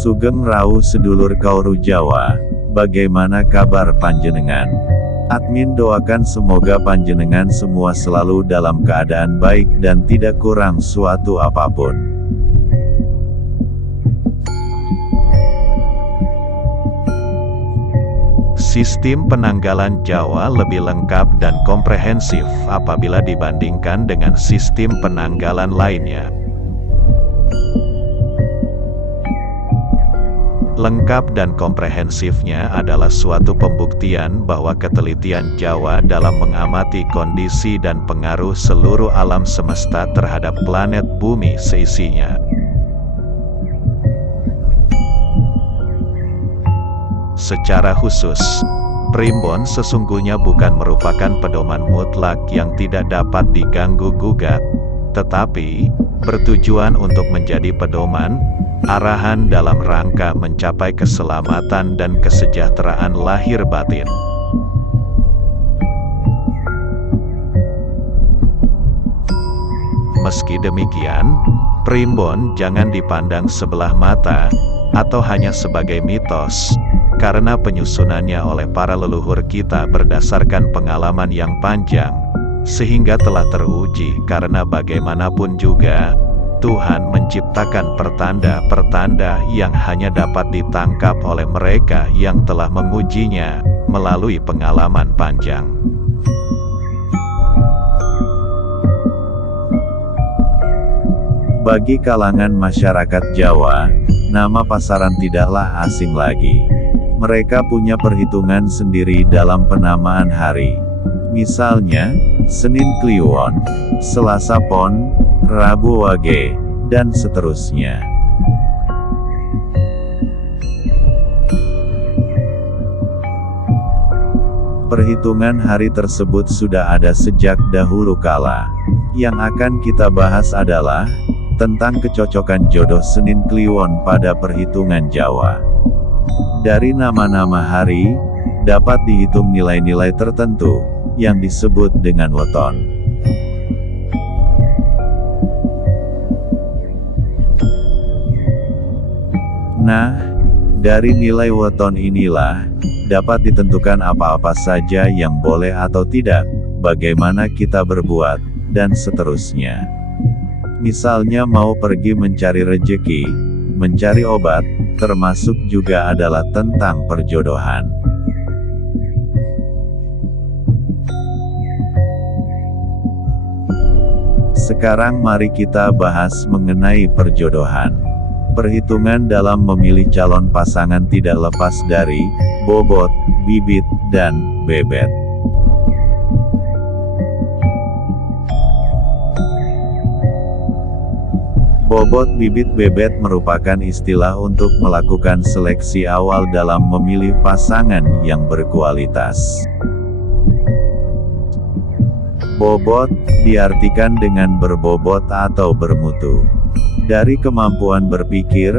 Sugeng Rau sedulur Kauru Jawa, bagaimana kabar panjenengan? Admin doakan semoga panjenengan semua selalu dalam keadaan baik dan tidak kurang suatu apapun. Sistem penanggalan Jawa lebih lengkap dan komprehensif apabila dibandingkan dengan sistem penanggalan lainnya. Lengkap dan komprehensifnya adalah suatu pembuktian bahwa ketelitian Jawa dalam mengamati kondisi dan pengaruh seluruh alam semesta terhadap planet bumi seisinya. Secara khusus, primbon sesungguhnya bukan merupakan pedoman mutlak yang tidak dapat diganggu-gugat, tetapi bertujuan untuk menjadi pedoman, arahan dalam rangka mencapai keselamatan dan kesejahteraan lahir batin. Meski demikian, primbon jangan dipandang sebelah mata, atau hanya sebagai mitos, karena penyusunannya oleh para leluhur kita berdasarkan pengalaman yang panjang, sehingga telah teruji karena bagaimanapun juga, Tuhan menciptakan pertanda-pertanda yang hanya dapat ditangkap oleh mereka yang telah mengujinya, melalui pengalaman panjang. Bagi kalangan masyarakat Jawa, nama pasaran tidaklah asing lagi. Mereka punya perhitungan sendiri dalam penamaan hari. Misalnya, Senin Kliwon, Selasa Pon, Rabu Wage, dan seterusnya. Perhitungan hari tersebut sudah ada sejak dahulu kala. Yang akan kita bahas adalah tentang kecocokan jodoh Senin Kliwon pada perhitungan Jawa. Dari nama-nama hari, dapat dihitung nilai-nilai tertentu, yang disebut dengan weton. Nah, dari nilai weton inilah, dapat ditentukan apa-apa saja yang boleh atau tidak, bagaimana kita berbuat, dan seterusnya. Misalnya mau pergi mencari rejeki, mencari obat, termasuk juga adalah tentang perjodohan. Sekarang mari kita bahas mengenai perjodohan. Perhitungan dalam memilih calon pasangan tidak lepas dari bobot, bibit, dan bebet. Bobot, bibit, bebet merupakan istilah untuk melakukan seleksi awal dalam memilih pasangan yang berkualitas. Bobot diartikan dengan berbobot atau bermutu. Dari kemampuan berpikir,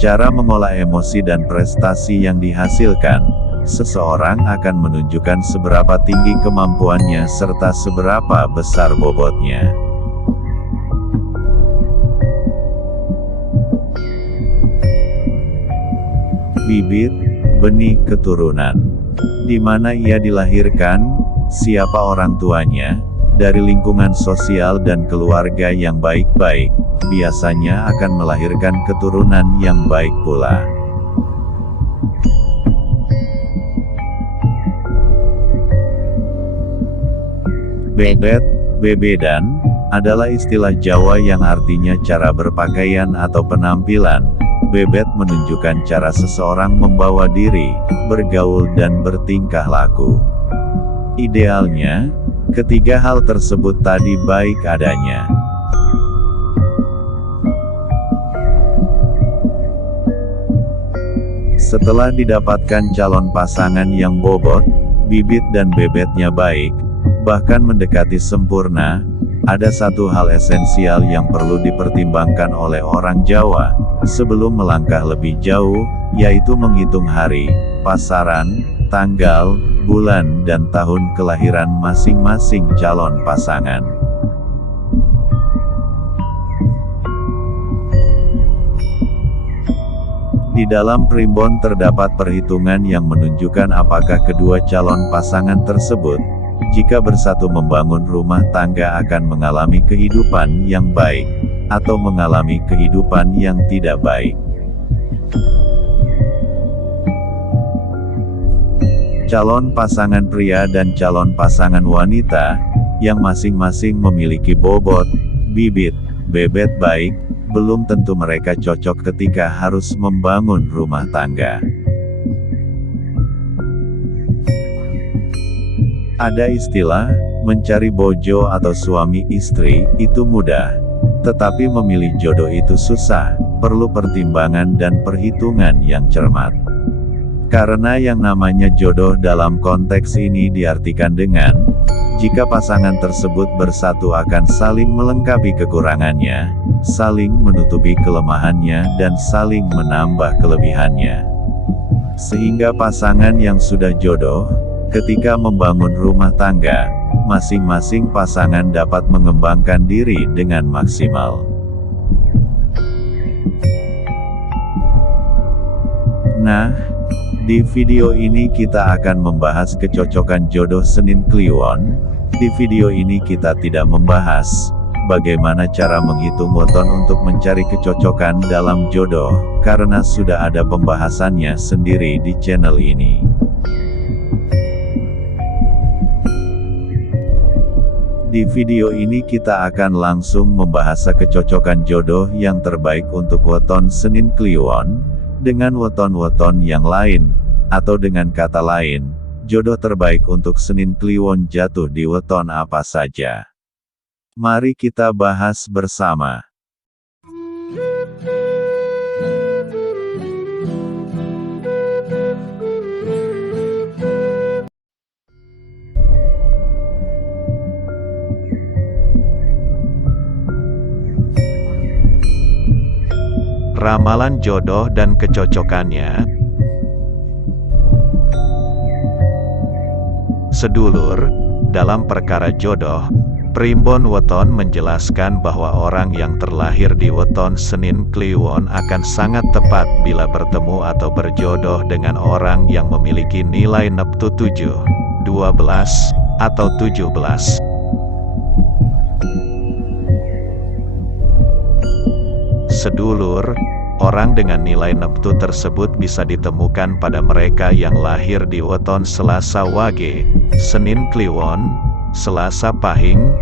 cara mengolah emosi dan prestasi yang dihasilkan, seseorang akan menunjukkan seberapa tinggi kemampuannya serta seberapa besar bobotnya. Bibit, benih keturunan. Di mana ia dilahirkan, siapa orang tuanya, dari lingkungan sosial dan keluarga yang baik-baik, biasanya akan melahirkan keturunan yang baik pula. Bebet, bebedan, adalah istilah Jawa yang artinya cara berpakaian atau penampilan. Bebet menunjukkan cara seseorang membawa diri, bergaul dan bertingkah laku. Idealnya, ketiga hal tersebut tadi baik adanya. Setelah didapatkan calon pasangan yang bobot, bibit dan bebetnya baik, bahkan mendekati sempurna, ada satu hal esensial yang perlu dipertimbangkan oleh orang Jawa, sebelum melangkah lebih jauh, yaitu menghitung hari, pasaran, tanggal, bulan dan tahun kelahiran masing-masing calon pasangan. Di dalam primbon terdapat perhitungan yang menunjukkan apakah kedua calon pasangan tersebut, jika bersatu membangun rumah tangga akan mengalami kehidupan yang baik, atau mengalami kehidupan yang tidak baik. Calon pasangan pria dan calon pasangan wanita, yang masing-masing memiliki bobot, bibit, bebet baik, belum tentu mereka cocok ketika harus membangun rumah tangga. Ada istilah, mencari bojo atau suami istri, itu mudah. Tetapi memilih jodoh itu susah, perlu pertimbangan dan perhitungan yang cermat. Karena yang namanya jodoh dalam konteks ini diartikan dengan, jika pasangan tersebut bersatu akan saling melengkapi kekurangannya, saling menutupi kelemahannya dan saling menambah kelebihannya. Sehingga pasangan yang sudah jodoh, ketika membangun rumah tangga, masing-masing pasangan dapat mengembangkan diri dengan maksimal. Nah, di video ini kita akan membahas kecocokan jodoh Senin Kliwon. Di video ini kita tidak membahas bagaimana cara menghitung weton untuk mencari kecocokan dalam jodoh, karena sudah ada pembahasannya sendiri di channel ini. Di video ini kita akan langsung membahas kecocokan jodoh yang terbaik untuk weton Senin Kliwon, dengan weton-weton yang lain, atau dengan kata lain, jodoh terbaik untuk Senin Kliwon jatuh di weton apa saja. Mari kita bahas bersama. Ramalan jodoh dan kecocokannya. Sedulur, dalam perkara jodoh, primbon weton menjelaskan bahwa orang yang terlahir di weton Senin Kliwon akan sangat tepat bila bertemu atau berjodoh dengan orang yang memiliki nilai neptu 7, 12, atau 17. Sedulur, orang dengan nilai neptu tersebut bisa ditemukan pada mereka yang lahir di weton Selasa Wage, Senin Kliwon, Selasa Pahing,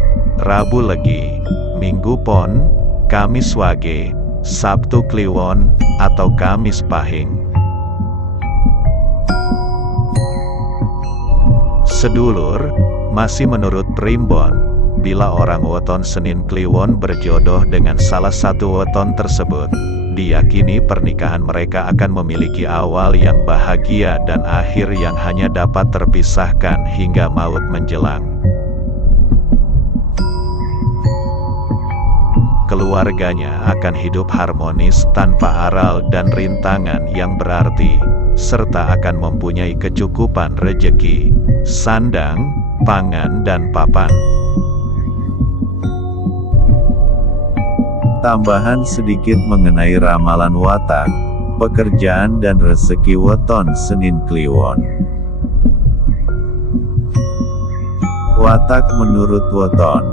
Rabu Legi, Minggu Pon, Kamis Wage, Sabtu Kliwon, atau Kamis Pahing. Sedulur, masih menurut primbon, bila orang weton Senin Kliwon berjodoh dengan salah satu weton tersebut, diyakini pernikahan mereka akan memiliki awal yang bahagia dan akhir yang hanya dapat terpisahkan hingga maut menjelang. Keluarganya akan hidup harmonis tanpa aral dan rintangan yang berarti, serta akan mempunyai kecukupan rejeki, sandang, pangan dan papan. Tambahan sedikit mengenai ramalan watak, pekerjaan dan rezeki weton Senin Kliwon. Watak menurut weton.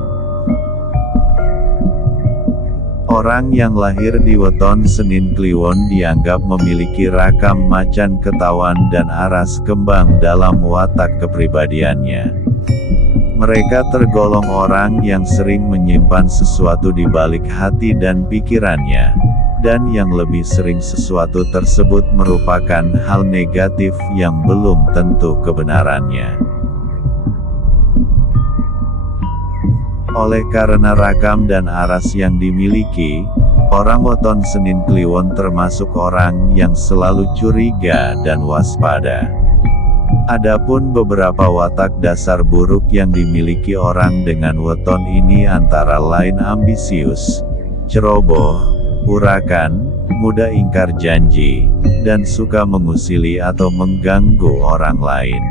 Orang yang lahir di weton Senin Kliwon dianggap memiliki rakam macan ketahuan dan aras kembang dalam watak kepribadiannya. Mereka tergolong orang yang sering menyimpan sesuatu di balik hati dan pikirannya, dan yang lebih sering sesuatu tersebut merupakan hal negatif yang belum tentu kebenarannya. Oleh karena rakam dan aras yang dimiliki, orang weton Senin Kliwon termasuk orang yang selalu curiga dan waspada. Adapun beberapa watak dasar buruk yang dimiliki orang dengan weton ini antara lain ambisius, ceroboh, urakan, mudah ingkar janji, dan suka mengusili atau mengganggu orang lain.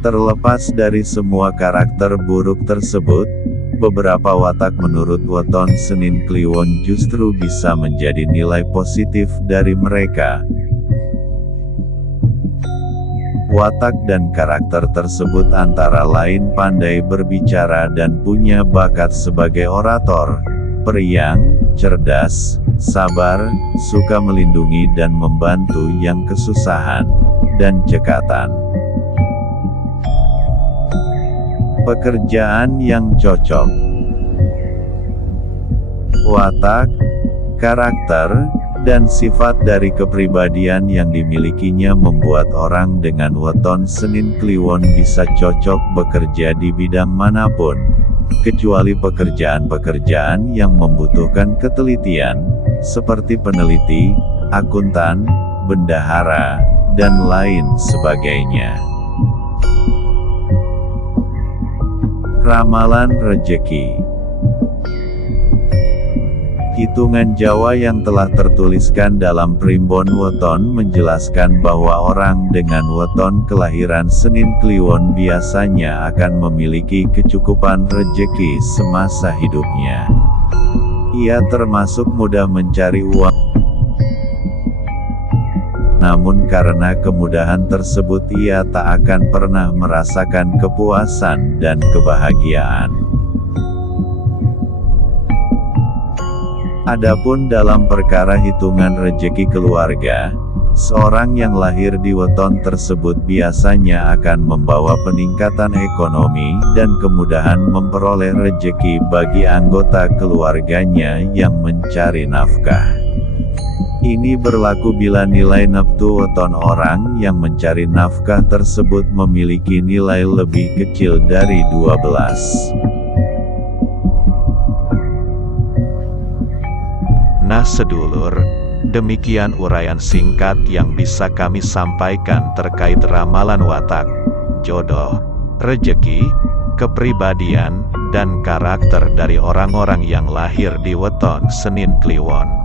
Terlepas dari semua karakter buruk tersebut, beberapa watak menurut weton Senin Kliwon justru bisa menjadi nilai positif dari mereka. Watak dan karakter tersebut antara lain pandai berbicara dan punya bakat sebagai orator, periang, cerdas, sabar, suka melindungi dan membantu yang kesusahan, dan cekatan. Pekerjaan yang cocok. Watak, karakter, dan sifat dari kepribadian yang dimilikinya membuat orang dengan weton Senin Kliwon bisa cocok bekerja di bidang manapun, kecuali pekerjaan-pekerjaan yang membutuhkan ketelitian, seperti peneliti, akuntan, bendahara, dan lain sebagainya. Ramalan rejeki. Hitungan Jawa yang telah tertuliskan dalam Primbon Weton menjelaskan bahwa orang dengan weton kelahiran Senin Kliwon biasanya akan memiliki kecukupan rejeki semasa hidupnya. Ia termasuk mudah mencari uang. Namun karena kemudahan tersebut ia tak akan pernah merasakan kepuasan dan kebahagiaan. Adapun dalam perkara hitungan rejeki keluarga, seorang yang lahir di weton tersebut biasanya akan membawa peningkatan ekonomi dan kemudahan memperoleh rejeki bagi anggota keluarganya yang mencari nafkah. Ini berlaku bila nilai naftu weton orang yang mencari nafkah tersebut memiliki nilai lebih kecil dari 12. Nah sedulur, demikian uraian singkat yang bisa kami sampaikan terkait ramalan watak, jodoh, rejeki, kepribadian, dan karakter dari orang-orang yang lahir di weton Senin Kliwon.